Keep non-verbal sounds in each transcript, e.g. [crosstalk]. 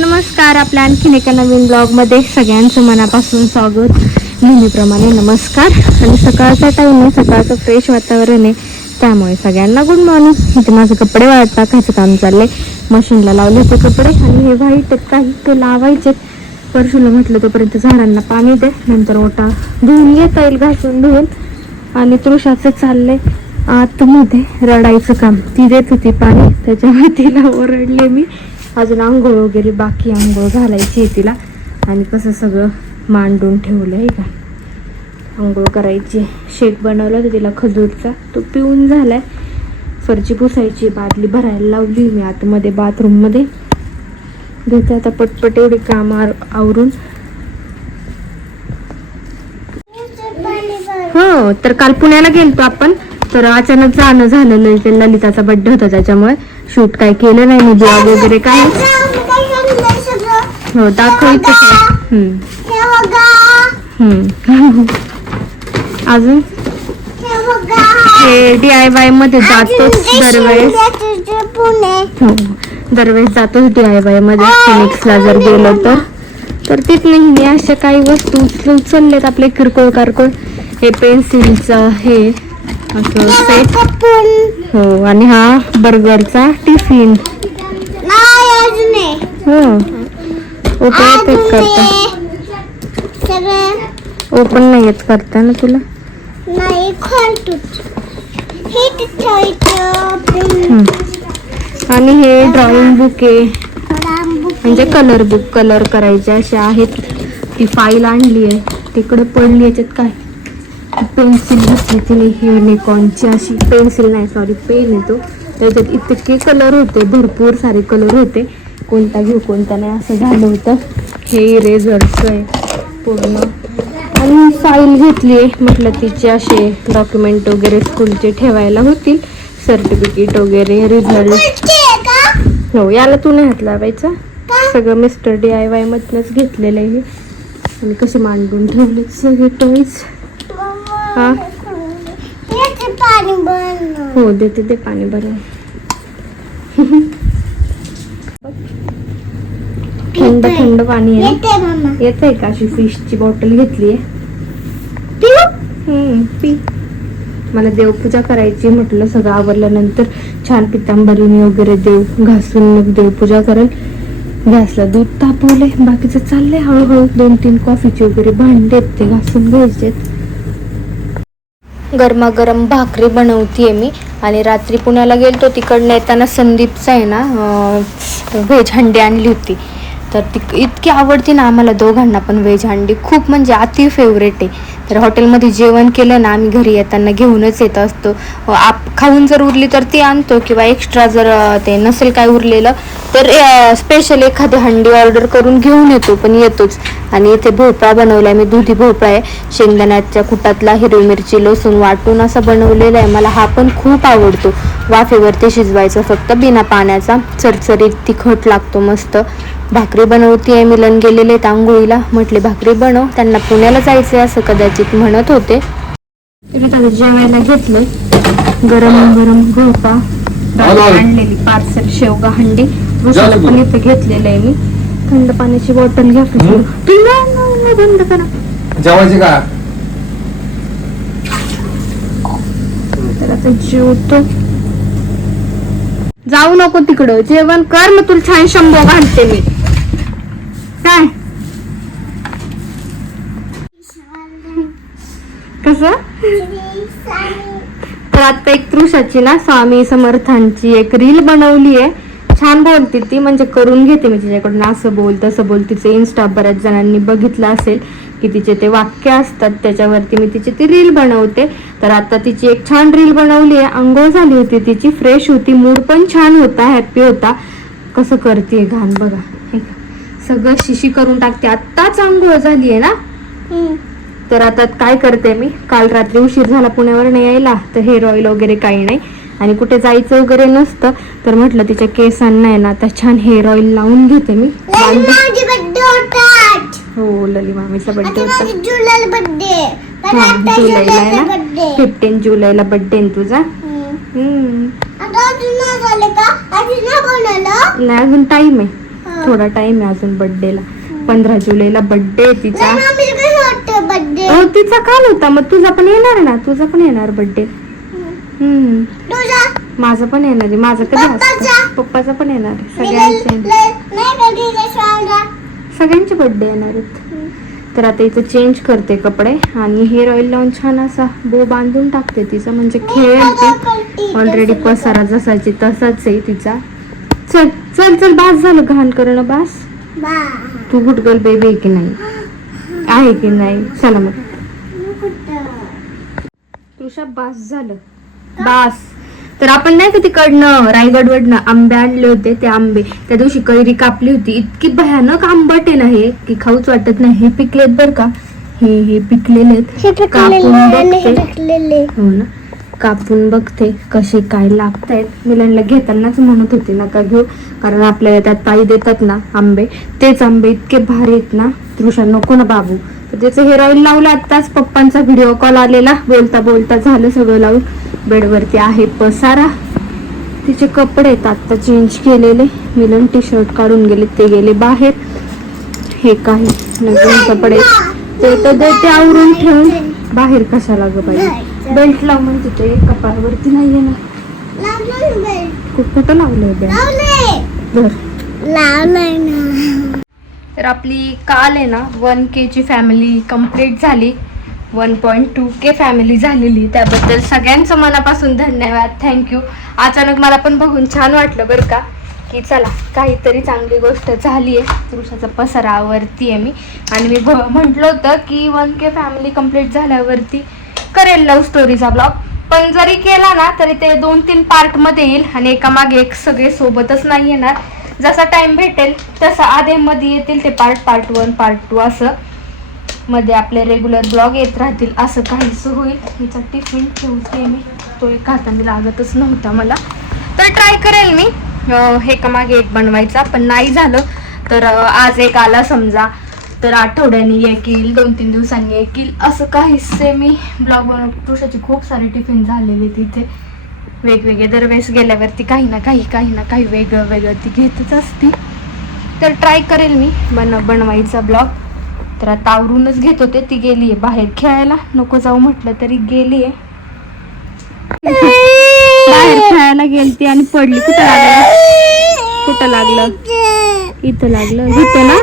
नमस्कार आपल्या आणखीन एका नवीन ब्लॉगमध्ये सगळ्यांचं मनापासून स्वागत. नेहमीप्रमाणे नमस्कार. आणि सकाळचा टाईम आहे सकाळचं फ्रेश वातावरण आहे. त्यामुळे सगळ्यांना गुड मॉर्निंग इथे माझे कपडे वाळत टाकायचं काम चाललंय. मशीनला लावले होते कपडे आणि हे व्हाईट आहेत काही ते लावायचे परशुला म्हटलं तोपर्यंत झाडांना पाणी दे नंतर ओटा धुवून घे येईल घासून धुवून. आणि तृषाचं चाललंय आतमध्ये रडायचं काम. ती देत होती पाणी त्याच्यामुळे तिला ओरडले मी. अजून आंघोळ वगैरे बाकी आंघोळ घालायची आहे तिला. आणि कसं सगळं मांडून ठेवलं आहे का. आंघोळ करायची. शेक बनवला होता तिला खजूरचा. तो पिऊन झालाय. फरची पुसायची बादली भरायला लावली मी आतमध्ये बाथरूममध्ये. घेते आता पटपट एवढी काम आवरून. हो तर काल पुण्याला गेलतो आपण. तर अचानक जाणं झालेलं ते ललिताचा बर्थडे होता त्याच्यामुळे. शूट काय केलं नाही मी ब्लॉग वगैरे काय? हो दाखवायचं [laughs] अजून? हे डी आय वायमध्ये जातोच दरवेळेस. हो दरवेळेस जातोच डी आय वायमध्ये फिनिक्सला जर गेलो तर. तर तिथं नेहमी अशा काही वस्तू उचल उचललेत आपले किरकोळ कारकोळ हे पेन्सिलचं हे असं सेट हो आणि हा बर्गरचा टिफिन हो. ओपन येत करता. ओपन नाही येत करता ना तुला. आणि हे ड्रॉइंग बुक आहे. म्हणजे कलर बुक कलर करायचे असे आहेत. ती फाईल आणली आहे. तिकडे पडली याच्यात काय? पेन्सिल घेतली तिने युनिकॉर्नची अशी पेन्सिल नाही सॉरी पेन येतो त्याच्यात इतके कलर होते भरपूर सारे कलर होते. कोणता घेऊ कोणता नाही असं झालं होतं. हे इरेझरचं आहे पूर्ण. आणि फाईल घेतली आहे म्हटलं तिचे असे डॉक्युमेंट वगैरे स्कूलचे ठेवायला होतील. सर्टिफिकेट वगैरे रिझल्ट हो याला तू नाही हात लावायचा. सगळं मिस्टर डी आय वाय मधनच घेतलेलं आहे. हे. आणि कसे मांडून ठेवले सगळे टॉईज हा? हो देते ते पाणी भरून. थंड थंड पाणी आहे येते आहे का? अशी फिशची बॉटल घेतली आहे. मला देवपूजा करायची म्हटलं सगळं आवरल्यानंतर छान पितांबरीने वगैरे देव घासून मग देवपूजा करेल. गॅसला दूध तापवले बाकीचं चाललंय. हळूहळू दोन तीन कॉफीचे वगैरे भांडे ते घासून घ्यायचेत. गरमागरम भाकरी बनवतीये मी. आणि रात्री पुण्याला गेलतो तिकडनं येताना संदीपचा आहे ना व्हेज हंडी आणली होती. तर ती इतकी आवडती ना आम्हाला दोघांना पण व्हेज हंडी. खूप म्हणजे अति फेवरेट आहे. तर हॉटेलमध्ये जेवण केलं ना आम्ही घरी येताना घेऊनच येत असतो. आप खाऊन जर उरली तर ती आणतो किंवा एक्स्ट्रा जर ते नसेल काय उरलेलं तर स्पेशल एखादी हंडी ऑर्डर करून घेऊन येतो पण येतोच. आणि इथे भोपळा बनवलाय मी दुधी भोपळा आहे. शेंगदाण्याच्या कुटातला हिरवी मिरची लसूण वाटून असा बनवलेला आहे. मला हा पण खूप आवडतो. वाफेवरती शिजवायचं फक्त बिना पाण्याचा. चरचरीत तिखट लागतो मस्त. भाकरी बनवती आहे मिलन गेलेले आहेत आंघोळीला. म्हटले भाकरी बनव. त्यांना पुण्याला जायचं आहे असं कदाचित. म्हणत होते. आता जेवायला घेतलंय गरम गरम भोपा आणलेली पार्सल शेवगा हंडी बसायला पण इथं घेतलेलं आहे मी. थंड पाण्याची बॉटल घ्या बंद करा. जेवायचे का? तर आता जेवतो. जाऊ नको तिकडं. जेवण कर मग तुला छान शंभो घालते मी. काय? कसं? तर आता एक तृषाची ना स्वामी समर्थांची एक रील बनवली आहे. छान बोलते ती म्हणजे करून घेते मी तिच्याकडून. असं बोल तसं बोल. तिचे इन्स्टा बऱ्याच जणांनी बघितलं असेल की तिचे ते वाक्य असतात. त्याच्यावरती मी तिची ती रील बनवते. तर आता तिची एक छान रील बनवली आहे. आंघोळ झाली होती तिची फ्रेश होती. मूड पण छान होता हॅप्पी होता. कसं करते घाण बघा. हे का. सगळं शिशी करून टाकते. आत्ताच अंघोळ झाली आहे ना तर आता काय करते मी? काल रात्री उशीर झाला पुण्यावरून यायला तर हेअर ऑइल वगैरे काही नाही. आणि कुठे जायचं वगैरे नसतं तर म्हटलं तिच्या केसांना आहे ना आता छान हेअर ऑइल लावून घेते मी. हो लली मामीचा बर्थडे आता होता. जुलैला आहे ना? फिफ्टीन जुलैला बर्थडे तुझा? नाही अजून नाही नाही टाइम आहे. थोडा टाइम आहे अजून बर्थडेला पंधरा जुलैला बर्थडे तिचा. हो तिचा काल होता मग तुझा पण येणार ना? तुझा पण येणार बर्थडे हम्म. माझा पण येणार आहे. माझा कधी पप्पाचा? असतो? पप्पाचा? पण येणार आहे. सगळ्यांचे. सगळ्यांचे बर्थडे येणार आहेत. तर आता इथं चेंज करते कपडे आणि हेअर ऑइल लावून छान असा बो बांधून टाकते तिचा म्हणजे खेळ ऑलरेडी पसारा जसाची तसाच आहे तिचा. चल चल चल बास झालं घाण करणं बास. बा तू गुटगल बेबी आहे की नाही? आहे की नाही? चला मग. तुषा बास झालं. बास. तर आपण नाही का तिकडनं रायगडवरनं आंबे आणले होते ते आंबे. त्या दिवशी कैरी कापली होती. इतकी भयानक आंबट आहे ना हे की खाऊच वाटत नाही. हे पिकलेत बर का? हे हे पिकलेले आहेत कापून बघते. हो ना. कापून बघते कसे काय लागतायत मिलनला घेतानाच म्हणत होते नका घेऊ. कारण आपल्या त्यात पायी देतात ना आंबे. तेच आंबे इतके भारी आहेत ना. तृषा नको ना बाबू. तर त्याचं हेअर ऑइल लावलं आत्ताच. पप्पांचा व्हिडिओ कॉल आलेला. बोलता बोलता झालं सगळं लावून. बेडवरती आहे पसारा. तिचे कपडे आहेत आत्ता चेंज केलेले. मिलन टी शर्ट काढून गेले ते गेले बाहेर. हे काही नवीन कपडे ते तर देते आवरून ठेवून. बाहेर कशाला ग पाहिजे बेल्ट लाव म्हणते ते कपाळावरती नाहीये ना. कुठं लावलंय ना. तर आपली काल आहे ना वन केची फॅमिली कंप्लीट झाली. One point two K family झालेली. त्याबद्दल सगळ्यांचं मनापासून धन्यवाद. थँक्यू अचानक मला पण बघून छान वाटलं बरं का की चला काहीतरी चांगली गोष्ट झाली आहे. पुरुषाचा पसारा आवरती आहे मी. आणि मी भ- म्हटलं होतं की वन के फॅमिली कंप्लीट झाल्यावरती करेल लव्ह स्टोरीचा ब्लॉग पण जरी केला ना तरी ते दोन तीन पार्टमध्ये येईल आणि एकामागे एक सगळे सोबतच नाही येणार. जसा टाइम भेटेल तसा आधे मध्ये येतील ते part part one part two असं. मध्ये आपले रेग्युलर ब्लॉग येत राहतील असं काहीच होईल. हिचा टिफिन ठेवते मी. तो एक हाताने लागतच नव्हता मला. तर ट्राय करेल मी. अं, हे का मागे एक बनवायचा पण नाही झालं. तर आज एक आला समजा. तर आठवड्याने एक येईल दोन तीन दिवसांनी एक येईल. असं काहीसे मी ब्लॉग बनव पुरुषाचे खूप सारे टिफिन झालेले तिथे. वेगवेगळे दरवेळेस गेल्यावरती काही ना काही काही ना काही वेगळं वेगळं ती घेतच असती. तर ट्राय करेल मी बन बनवायचा ब्लॉग तर आता आवरूनच घेत होते ती गेली आहे बाहेर खेळायला. नको जाऊ म्हटलं तरी गेली आहे. बाहेर खेळायला गेलती आणि पडली. कुठं लागलं? कुठं लागलं? इथं लागलं. इथं ना?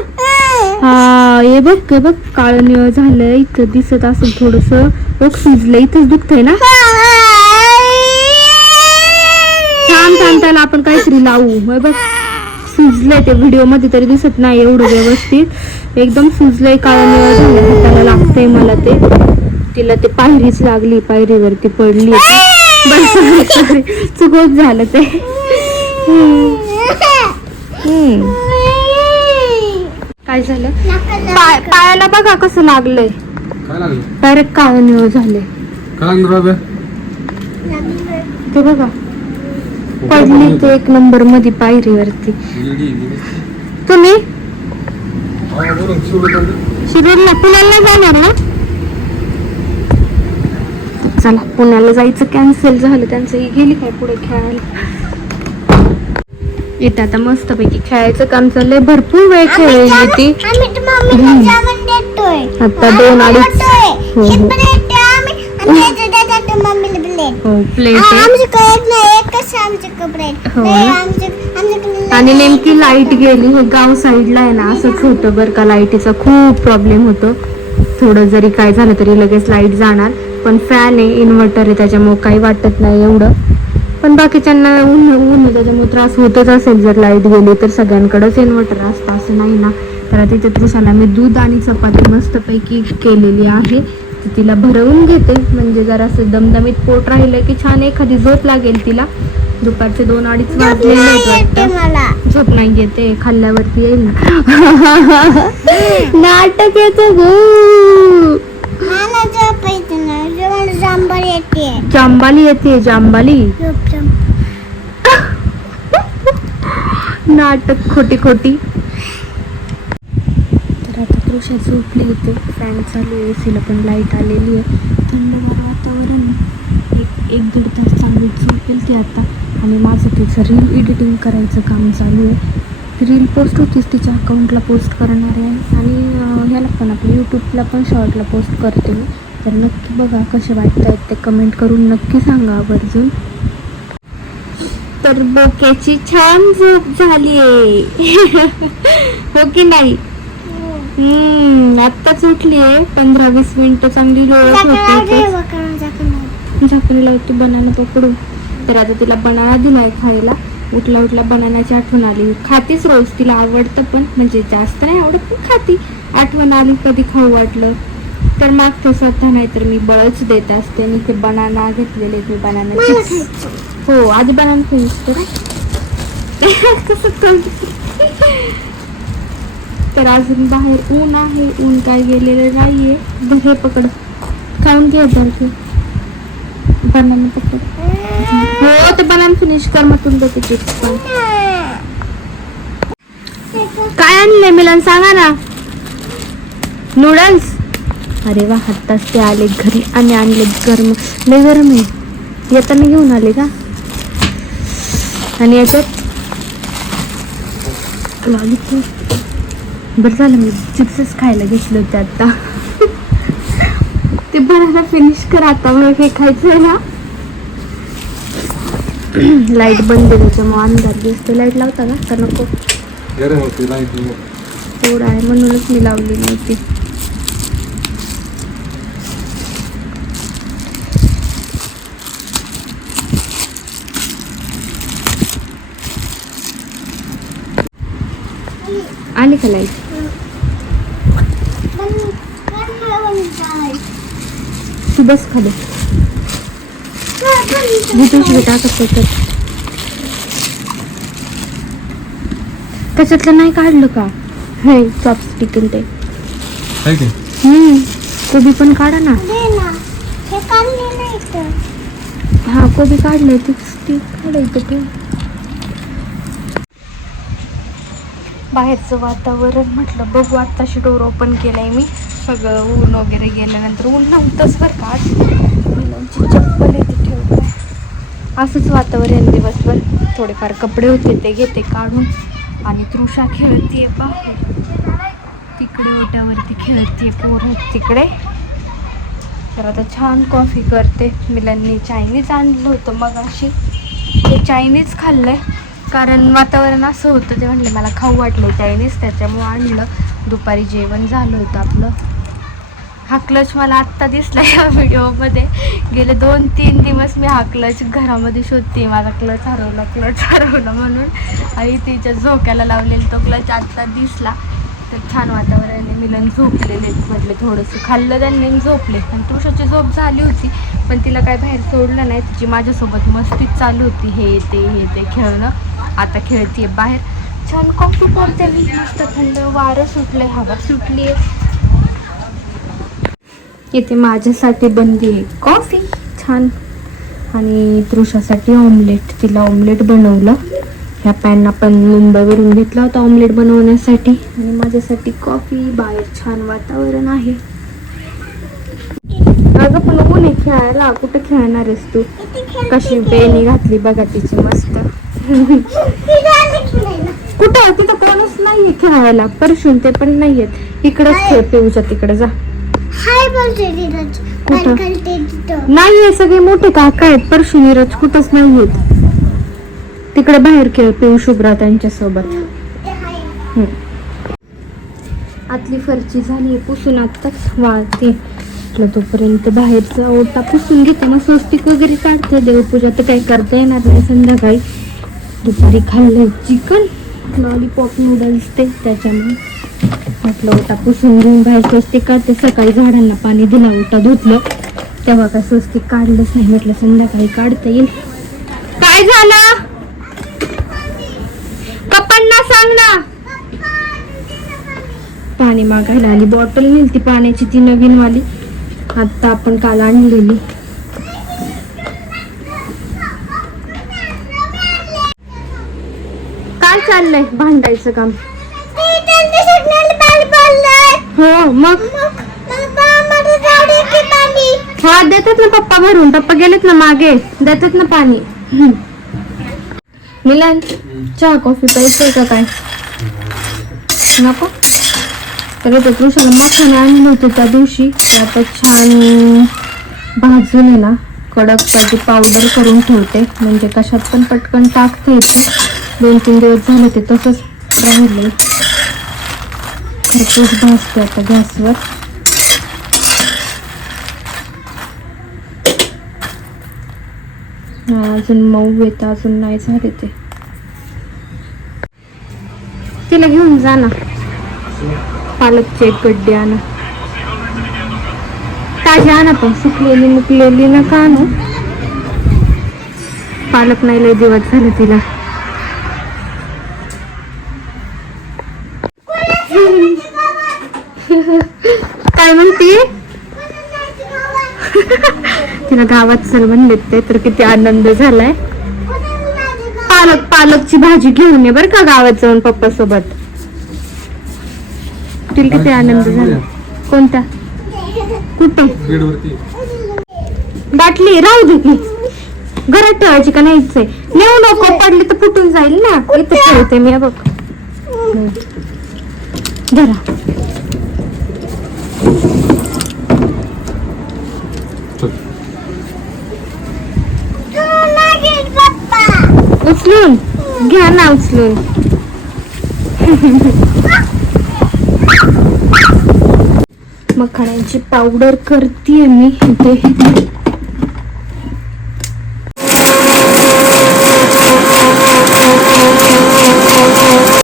हा हे बघ हे बघ काळ निळ झालंय इथं दिसत असेल थोडस. बघ सुजलं इथंच दुखतंय ना. थांब थांब त्याला आपण काहीतरी लावू. हे बघ सुजलंय ते व्हिडिओमध्ये तरी दिसत नाही एवढं व्यवस्थित. एकदम सुजलंय काळ निळ झालं हाताला लागतंय मला ते. तिला ते पायरीच लागली पायरीवरती पडली. बस [laughs] चुकत झालं ते. हम्म. काय झालं? पाय पायाला बघा कसं लागलंय. काय लागलं? डायरेक्ट काळं निळ झाले काय लागलं बाबा? ते बघा. पडली ते एक नंबरमध्ये पायरीवरती. तुम्ही? शिरूरला पुण्याला जाणार ना? चला पुण्याला जायचं कॅन्सल झालं. त्यांचं ही गेली काय पुढे खेळायला? इथं आता मस्त पैकी खेळायचं काम चाललंय. भरपूर वेळ खेळली ती आता दोन अडीच. हो, हो. येते प्लेट आणि नेमकी लाइट गेली. हे गाव साईडला आहे ना असंच होतं बरं का. लाईटीचा खूप प्रॉब्लेम होतो. थोडं जरी काय झालं तरी लगेच लाइट जाणार. पण फॅन आहे इन्व्हर्टर आहे त्याच्यामुळे काही वाटत नाही एवढं. पण बाकीच्यांना ऊन ऊन त्याच्यामुळे त्रास होतच असेल. जर लाइट गेली तर सगळ्यांकडेच इन्व्हर्टर असतं असं नाही ना? तर तिथे त्रिशाला मी दूध आणि चपाती मस्तपैकी केलेली आहे. ती तिला भरवून घेते. म्हणजे जरा असं दमदमीत पोट राहिलं की छान एखादी झोप लागेल तिला. दुपारचे दोन अडीच. मला. झोप नाही येते. खाल्ल्यावरती येईल ना. [laughs] [laughs] नाटक येतं गो. मला झोप येते. जांबाली येते जांबाली. नाटक खोटी खोटी तर आता कृषा झोपली होते. फॅन चालू आहे एसीला पण लाइट आलेली आहे. थंडगार वातावरण. एक एक दीड तास चांगली झोपेल ती आता. आणि माझं तिचं रील एडिटिंग करायचं काम चालू आहे. रील पोस्ट होतीच तिच्या अकाउंटला पोस्ट करणार. आहे आणि ह्याला पण आपल्या यूट्यूबला पण शॉर्टला पोस्ट करते. तर नक्की बघा कसे वाटत आहेत ते कमेंट करून नक्की सांगा आवर्जून. तर बोक्याची छान झोप झाली आहे [laughs] हो की नाही? हम्म आत्ताच उठली आहे पंधरा वीस मिनिटं चांगली लोळत होती झाकण लावतो बनाना पकडू तर आता तिला बनाना दिलाय खायला. उठला उठला बनानाची आठवण आली. खातीच रोज तिला आवडतं पण म्हणजे जास्त नाही आवडत पण खाती. आठवण आली कधी खाऊ वाटलं. तर मागचं स्वतः नाही तर मी बळच देत असते. आणि ते बनाना घेतलेले मी बनाना चिप्स हो आधी बनाना कर कसं कळतं? तर अजून बाहेर ऊन आहे. ऊन काय गेलेलं नाहीये. हे पकड. खाऊन घे बरं बनाना पकड हो ते बनाना फिनिश कर मग तुला देते चिप्स पण. काय आणलंय मिलन सांगा ना. नूडल्स अरे वा आत्ताच ते आले घरी आणि आणले गरम लय गरम आहे. येताना घेऊन आले का? आणि याच्यात लॉलीपॉप बरं झालं मी चिप्सच खायला घेतले होते आता. ते बनाना फिनिश कर आता मग हे खायचं आहे ना. लाइट बंद त्याच्यामुळे अंधार दिसतो लाइट लावता का? का नको. गरम होते लाइट तेवढं आहे म्हणूनच मी लावली नव्हती. आली का लाइट तू बस टाकत होतं त्याच्यातलं नाही काढलं का हे चॉपस्टिक ते आहे की हम्म कोबी पण काढा ना। हा कोबी काढलंय ते ते काढायचं ते. बाहेरचं वातावरण म्हटलं बघू आत्ताशी डोर ओपन केलंय मी. सगळं ऊन वगैरे गेल्यानंतर ऊन नव्हतंच बरं का. आज मुलांची चप्पल येते ठेवते असंच वातावरण दिवसभर. थोडेफार कपडे होते ते घेते काढून. आणि तृषा खेळतीये बाहेर. तिकडे ओट्यावरती खेळतीये पोर. तिकडे. तर आता छान कॉफी करते. मिलांनी चायनीज आणलं होतं मग अशी ते चायनीज खाल्लंय. कारण वातावरण असं होतं ते म्हणले मला खाऊ वाटलं चायनीज त्याच्यामुळं आणलं. दुपारी जेवण झालं होतं आपलं. हा क्लच मला आत्ता दिसला या व्हिडिओमध्ये. गेले दोन तीन दिवस मी हा क्लच घरामध्ये शोधते माझा क्लच हरवला क्लच हरवला म्हणून. आई तिच्या झोक्याला लावलेला तो क्लच आत्ता दिसला. तर छान वातावरण मिलन झोपलेले म्हटले थोडंसं खाल्लं त्यांनी झोपले. आणि तुळशाची झोप झाली होती पण तिला काय बाहेर सोडलं नाही. तिची माझ्यासोबत मस्तीच चालू होती. हे ते हे ते खेळणं. आता खेळते बाहेर. छान कॉफी करते मी. मस्त थंड वारं सुटलंय. हवा सुटली आहे इथे माझ्यासाठी बनली आहे कॉफी. छान. आणि तृषासाठी ऑमलेट तिला ऑमलेट बनवलं. ह्या पॅन आपण मुंबईवरून घेतला होता ऑमलेट बनवण्यासाठी. आणि माझ्यासाठी कॉफी बाहेर छान वातावरण आहे. अगं पण ऊन आहे खेळायला. कुठे खेळणार आहेस तू? कशी बेनी घातली बघा तिची मस्त. कुठं तिथं कोणच नाहीये खेळायला. परशून ते पण नाहीयेत. इकडेच खेळ पिऊच्या तिकडे जा. नाहीये सगळे मोठे काका आहेत. परशू नीरज कुठंच नाहीयेत. तिकडे बाहेर खेळ पिऊ शुभ्रा त्यांच्यासोबत. आतली फरची झाली पुसून आत्ताच वाळते. म्हटलं तोपर्यंत बाहेरचा ओटा पुसून घेते. मग स्वस्तिक वगैरे काढते. देवपूजा तर काही करता येणार नाही संध्याकाळी. दुपारी खाल्लंय चिकन लॉलीपॉप नूडल्स ते त्याच्यामुळे. म्हटलं ओटा पुसून घेऊन बाहेर स्वस्तिक काढते. सकाळी झाडांना पाणी दिला ओटा धुतलं. तेव्हा काय स्वस्तिक काढलंच नाही. म्हटलं संध्याकाळी काढता येईल. काय झालं? सांग ना. पाणी मागायला आली. बॉटल नेली ती पाण्याची ती नवीन वाली आता आपण काल आणलेली काय चाललंय? भांडायचं काम. हो मग? हा देतात ना पप्पा भरून पप्पा गेलेत ना मागे. देतात ना पाणी. हम्म. मिलन चहा कॉफी पाहिजे का काय नको तर इथे कृषाला आणलं होतं त्या दिवशी आता छान भाजून ना कडक त्याची पावडर करून ठेवते म्हणजे कशात पण पटकन टाकता येते दोन तीन दिवस झाले ते तसंच राहिले खरपूस भाजते आता गॅसवर अजून मऊ येत अजून नाही झाले ते. तिला घेऊन जा ना. पालकचे एक गड्डे आणा. ताजी आणा पण सुकलेली मुकलेली ना का आणू. पालक नाही लय दिवस झाले तिला. काय म्हणते? तिला गावात चल म्हणले ते तर किती आनंद झालाय. पालक पालकची भाजी घेऊन ये बरं का गावात जाऊन पप्पा सोबत तिला किती आनंद झाला. कोणता? कुठे? बाटली राहू दे की. घरात ठेवायची का नाहीच आहे. नेऊ नको पडली तर फुटून जाईल ना. इथे ठेवते मी बघ. हम्म. उचलून. घ्या ना उचलून. मखाण्याची पावडर करते मी. इथे.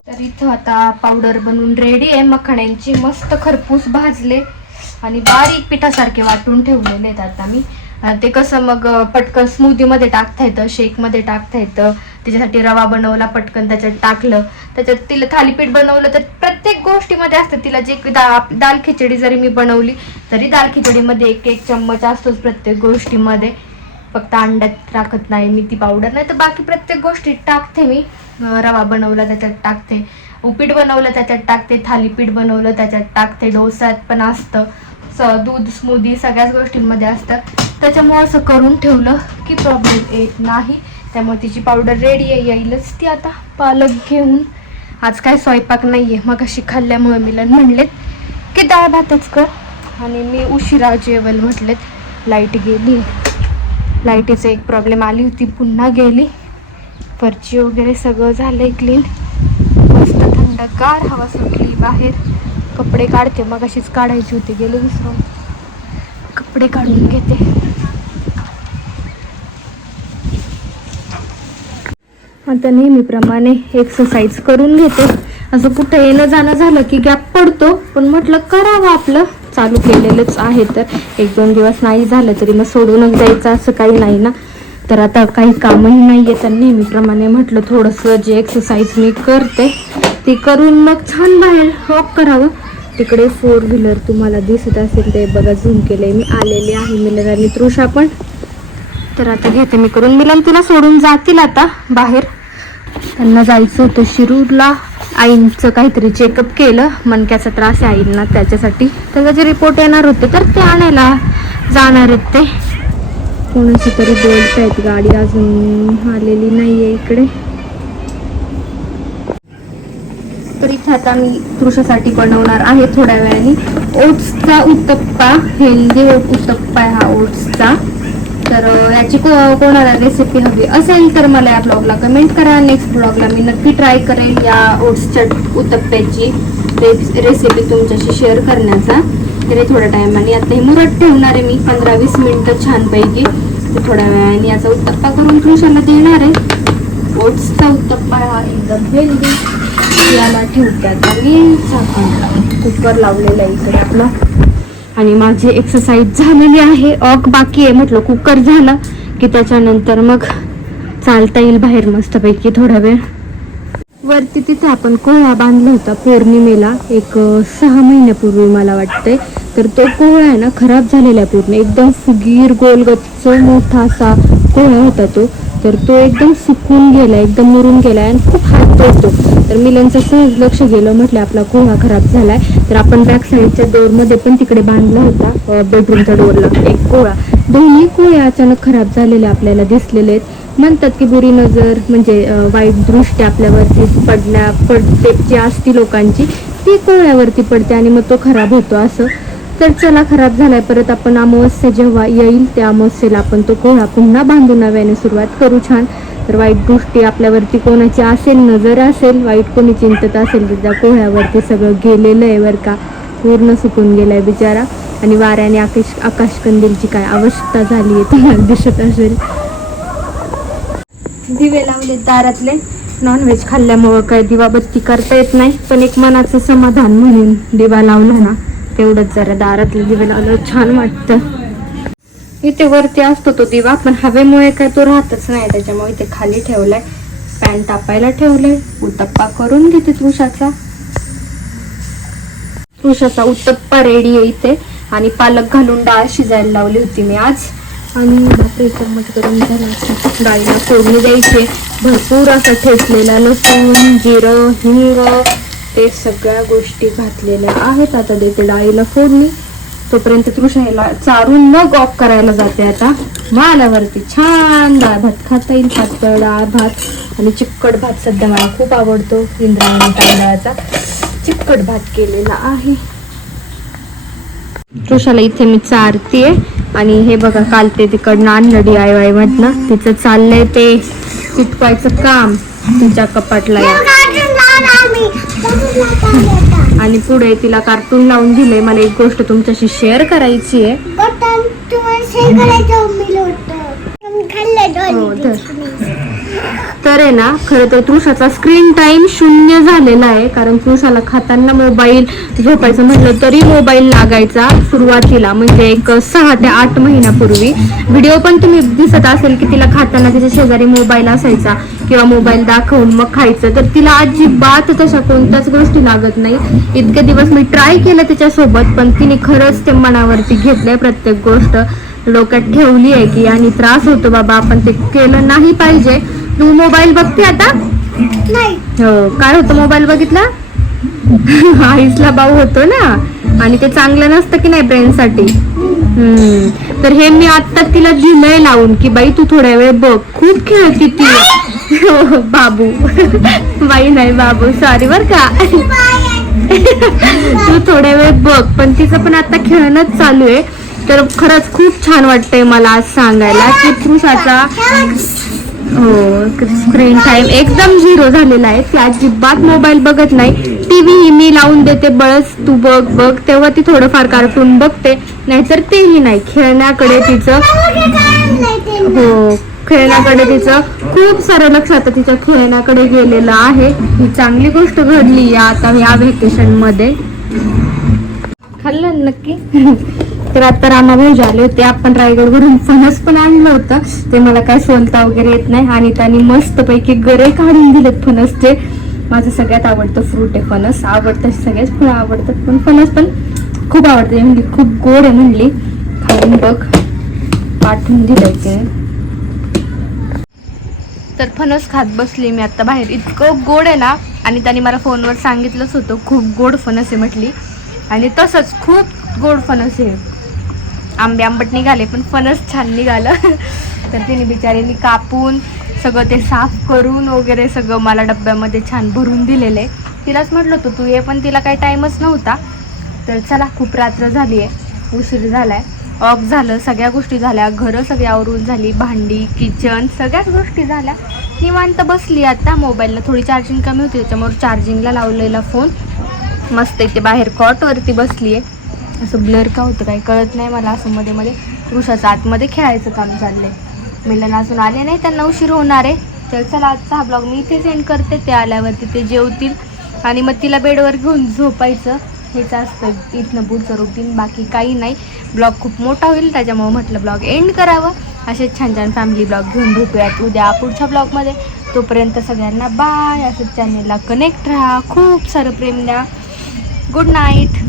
तर इथं आता पावडर बनवून रेडी आहे. मखाण्यांची मस्त खरपूस भाजले. आणि बारीक पिठासारखे वाटून ठेवलेले आहेत आता मी. ते कसं मग पटकन स्मूदी मध्ये टाकता येतं शेकमध्ये टाकता येतं. त्याच्यासाठी रवा बनवला पटकन त्याच्यात टाकलं त्याच्यात तिला थालीपीठ बनवलं तर प्रत्येक गोष्टीमध्ये असतं. तिला जे दा दाल खिचडी जरी मी बनवली तरी दाल खिचडीमध्ये एक एक चम्मच असतोच प्रत्येक गोष्टीमध्ये. फक्त अंड्यात टाकत नाही मी ती पावडर नाही तर बाकी प्रत्येक गोष्टीत टाकते मी. रवा बनवला त्याच्यात टाकते. उपीट बनवलं त्याच्यात टाकते. थालीपीठ बनवलं त्याच्यात टाकते. डोसात पण असतं. स दूध स्मूदी सगळ्याच गोष्टींमध्ये असतं. त्याच्यामुळं असं करून ठेवलं की प्रॉब्लेम येत नाही. त्यामुळे तिची पावडर रेडी आहे येईलच ती आता. पालक घेऊन. आज काय स्वयंपाक नाही आहे मग अशी खाल्ल्यामुळे मिलन म्हणलेत की डाळ भातच कर. आणि मी उशिरा जेवल म्हटलेत. लाइट गेली. लाईटीचा एक प्रॉब्लेम आली होती पुन्हा गेली. फरची वगैरे सगळं झालंय क्लीन मस्त थंडगार हवा सुटली बाहेर. कपडे काढते मग अशीच काढायची होती गेले विसरून कपडे काढून घेते. आता नेहमीप्रमाणे एक्सरसाइज करून घेते. असं कुठं येणं जाणं झालं की गॅप पडतो. पण म्हटलं करावं आपलं. चालू केलेलंच आहे तर. एक दोन दिवस नाही झालं तरी मग सोडूनच जायचं असं काही नाही ना. तर आता काही कामही नाही आहे तर नेहमीप्रमाणे म्हटलं थोडंसं जे एक्सरसाइज मी करते ते करून मग छान बाहेर वॉक करावं. तिकडे फोर व्हीलर तुम्हाला दिसत असेल ते बघा झूम केले मी आलेले आहे मिलन आणि तृषा पण तर आता घेते मी करून. मिलन तिला सोडून जातील आता बाहेर. त्यांना जायचं होतं शिरूरला. आईंचं काहीतरी चेकअप केलं. मणक्याचा त्रास आहे आईंना त्याच्यासाठी. तर त्याचे रिपोर्ट येणार होते तर ते आणायला जाणार आहेत ते. कोणाची तरी बोलत आहेत गाडी अजून आलेली नाही आहे इकडे. तर इथे आता मी कृषासाठी बनवणार आहे थोड्या वेळाने. ओट्सचा उत्तप्पा हेल्दी उत्तप्पा आहे हा ओट्सचा. तर याची को कोणाला रेसिपी हवी असेल तर मला या ब्लॉगला कमेंट करा. नेक्स्ट ब्लॉगला मी नक्की ट्राय करेल या ओट्सच्या उत्तप्प्याची रेसिपी तुमच्याशी शेअर करण्याचा. तरी थोड्या टायमाने आता हे मुरत ठेवणार आहे मी. पंधरा वीस मिनटं छानपैकी. थोड्या वेळाने याचा उत्तप्पा करून कृषाला देणार आहे. ओट्सचा उत्तप्पा हा एकदम हेल्दी याला ठेवते आता मी कुकर लावलेला आहे इकडे आपला. आणि माझी एक्सरसाइज झालेली आहे. ऑक बाकी आहे. म्हटलं कुकर झालं की त्याच्यानंतर मग चालता येईल बाहेर मस्तपैकी थोडा वेळ. वरती तिथे आपण कोहळा बांधला होता पौर्णिमेला. एक सहा महिन्यापूर्वी मला वाटतंय. तर तो कोहळा आहे ना खराब झालेला आहे पूर्ण. एकदम फुगीर गोलगच्च मोठा असा कोहळा होता तो. तर तो एकदम सुकून गेला एकदम मुरून गेला आणि खूप हात पडतो तर मिलनचं सहज लक्ष गेलं म्हटलं आपला कोहळा खराब झालाय. तर आपण बॅक साईडच्या डोअरमध्ये पण तिकडे बांधला होता बेडरूमच्या डोअरला एक कोळा. दोन्ही कोळे अचानक खराब झालेले आपल्याला दिसलेले आहेत. म्हणतात की बुरी नजर म्हणजे वाईट दृष्टी आपल्यावरती पडल्या पडते जी असती लोकांची ती कोळ्यावरती पडते आणि मग तो खराब होतो असं. तर चला खराब झालाय परत आपण अमावस्या जेव्हा येईल त्या अमावस्येला आपण तो कोळा पुन्हा बांधून नव्याने सुरुवात करू छान. तर वाईट दृष्टी आपल्यावरती कोणाची असेल नजर असेल वाईट कोणी चिंतत असेल तर त्या कोहळ्यावरती सगळं गेलेलं आहे बरं का. पूर्ण सुकून गेलाय बिचारा. आणि वाऱ्याने आकाश आकाशकंदीलची काय आवश्यकता झाली आहे तुम्हाला दिसत असेल. दिवे लावले दारातले. नॉनव्हेज खाल्ल्यामुळं काय दिवाबत्ती करता येत नाही. पण एक मनाचं समाधान म्हणून दिवा लावला ना तेवढंच जरा दारातले दिवे लावलं. छान वाटतं. इथे वरती असतो तो दिवा पण हवेमुळे काय तो राहतच नाही. त्याच्यामुळे इथे खाली ठेवलाय पॅन तापायला ठेवलंय. उत्तप्पा करून घेते तुळशाचा. तुळशाचा उत्तप्पा रेडी आहे इथे. आणि पालक घालून डाळ शिजायला लावली होती मी आज. आणि बापरे चम्मच करून झाला डाळीला फोडणी द्यायची भरपूर असं ठेचलेला लसूण जिरं हिंग ते सगळ्या गोष्टी घातलेल्या आहेत. आता देते डाळीला फोडणी. तोपर्यंत तृषाईला चारून मग ऑफ करायला जाते आता. मग आल्यावरती छान डाळ भात खाता येईल पातळ डाळ भात. आणि चिकट भात सध्या मला खूप आवडतो इंद्रायणी तांदळाचा. चिकट भात केलेला आहे. तृषाला इथे मी चारतीये. आणि हे बघा काल ते तिकडनं आणलं डी आय वाय मधनं. तिचं चाललंय ते चिटकवायचं काम. तिच्या कपाटला आणि पुढे तिला कार्टून लावून दिले मला एक गोष्ट तुमच्याशी शेअर करायची आहे. हो, तर. तर आहे ना खरं तर तृषाचा स्क्रीन टाइम शून्य झालेला आहे. कारण तृषाला खाताना मोबाईल झोपायचं म्हटलं तरी मोबाईल लागायचा सुरुवातीला. म्हणजे एक सहा ते आठ महिन्यापूर्वी. व्हिडिओ पण तुम्ही दिसत असेल की तिला खाताना तिच्या शेजारी मोबाईल असायचा. किंवा मोबाईल दाखवून मग खायचं तर तिला अजिबात तशा कोणत्याच गोष्टी लागत नाही. इतके दिवस मी ट्राय केलं तिच्यासोबत पण तिने खरंच ते मनावरती घेतलंय प्रत्येक गोष्ट. डोक्यात ठेवली आहे की आणि त्रास होतो बाबा आपण ते केलं नाही पाहिजे. तू मोबाईल बघते आता? नाही. हो. काय होतं मोबाईल बघितला? आईसला भाऊ होतो ना. आणि ते चांगलं नसतं की नाही ब्रेनसाठी हम्म. तर हे मी आता तिला दिलंय लावून की बाई तू थोड्या वेळ बघ. खूप खेळती ती. बाबू. बाई नाही बाबू सॉरी बर का. तू थोड्या वेळ बघ पण तिचं पण आता खेळणंच चालू आहे. तर खरंच खूप छान वाटतंय मला आज सांगायला की तृषाचा हो स्क्रीन टाइम एकदम झिरो झालेला आहे. ती अजिबात मोबाईल बघत नाही. टीव्ही मी लावून देते बळस तू बघ बघ. तेव्हा ती थोडंफार कार्टून बघते. नाहीतर तेही नाही. खेळण्याकडे तिचं हो खेळण्याकडे तिचं खूप सारं लक्ष आता तिच्या खेळण्याकडे गेलेलं आहे. ही चांगली गोष्ट घडली या आता या व्हेकेशनमध्ये. खाल्लं नक्की? तर आता रामाभाऊ झाले होते. आपण रायगडवरून फणस पण आणलं होतं. ते मला काय सोलता वगैरे येत नाही. आणि त्यांनी मस्त पैकी गरे काढून दिलेत फणसचे माझं सगळ्यात आवडतं फ्रूट आहे फणस. आवडतं सगळेच फळं आवडतात पण फणस पण खूप आवडते. म्हणजे खूप गोड आहे म्हणली. खाऊन बघ. पाठवून दिलं ते. तर फणस खात बसली मी आता बाहेर. इतकं गोड आहे ना आणि त्यांनी मला फोनवर सांगितलंच होतं खूप गोड फणस आहे म्हटली. आणि तसंच खूप गोड फणस आहे. आंबे आंबट निघाले पण फणस छान निघालं. [laughs] तर तिने बिचारीने कापून सगळं ते साफ करून वगैरे सगळं मला डब्यामध्ये छान भरून दिलेलं आहे. तिलाच म्हटलं होतं तू ये पण तिला काही टाईमच नव्हता. तर चला खूप रात्र झाली आहे उशीर झाला आहे ऑफ झालं सगळ्या गोष्टी झाल्या घरं सगळी आवरून झाली भांडी किचन सगळ्याच गोष्टी झाल्या. निवांत बसली आता मोबाईलला थोडी चार्जिंग कमी होती त्याच्यामुळे चार्जिंगला लावलेला फोन मस्त इथे बाहेर कॉटवरती बसली आहे असं ब्लर का होतं काही कळत नाही मला असं मध्ये मध्ये. पुरुषाचं आतमध्ये खेळायचं काम चाललंय. मिलन अजून आले नाही त्यांना उशीर होणार आहे. तर चला आजचा हा ब्लॉग मी इथे सेंड करते. ते आल्यावरती ते जेवतील. आणि मग तिला बेडवर घेऊन झोपायचं. हेच असतं. इथनं पुढचं रुटीन बाकी काही नाही. ब्लॉग खूप मोठा होईल. त्याच्यामुळे म्हटलं ब्लॉग एंड करावं. असेच छान छान फॅमिली ब्लॉग घेऊन भेटूयात उद्या पुढच्या ब्लॉगमध्ये तोपर्यंत सगळ्यांना बाय असं चॅनेलला कनेक्ट राहा. खूप सारं प्रेम द्या. Good night